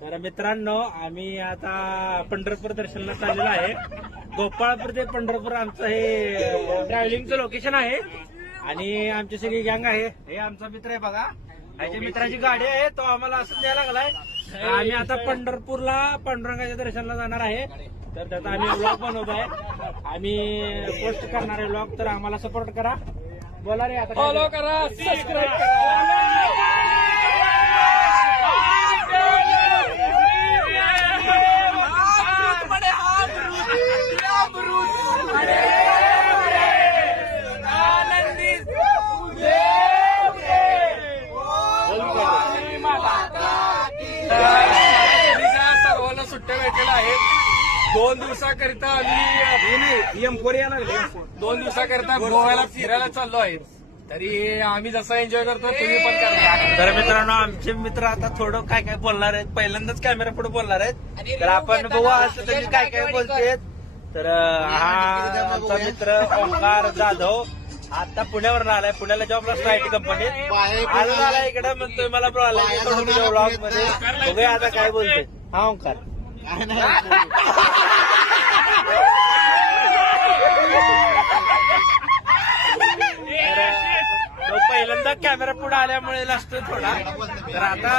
तर मित्रांनो, आम्ही आता पंढरपूर दर्शनाला चाललेलो आहे. गोपाळपूर ते पंढरपूर आमचं हे ट्रॅव्हलिंगचं लोकेशन आहे आणि आमची सगळी गँग आहे. हे आमचा मित्र आहे बघा, ह्याच्या मित्राची गाडी आहे, तो आम्हाला असं द्यायला लागलाय. आम्ही आता पंढरपूरला पांडुरंगाच्या दर्शनाला जाणार आहे. तर त्याचा आम्ही व्लॉग बनवत आहे, आम्ही पोस्ट करणार आहे व्लॉग. तर आम्हाला सपोर्ट करा. बोला रे आता. फॉलो करा, सबस्क्राईब करा. सर्वांना सुट्ट्या भेटलेल्या आहेत. 2 दिवसाकरिता आम्ही दोन दिवसाकरिता गोव्याला फिरायला चाललो आहे. तरी आम्ही जसं एन्जॉय करतो तुम्ही पण करा. तर मित्रांनो, आमचे मित्र आता थोडं काय काय बोलणार आहेत. पहिल्यांदाच कॅमेरा पुढे बोलणार आहेत. तर आपण बघू आज त्यांनी काय काय बोलतेत. तर हा आमचा मित्र ओंकार जाधव आता पुण्यावर आलाय. पुण्याला जॉबला असतो आयटी कंपनीत. आज आला इकडे म्हणतोय मला बोलायला थोडं तुझ्या ब्लॉग मध्ये. बघूया आता काय बोलतोय. हा ओंकार, तो पहिल्यांदा कॅमेरा पुढे आल्यामुळे लागतोय थोडा. तर आता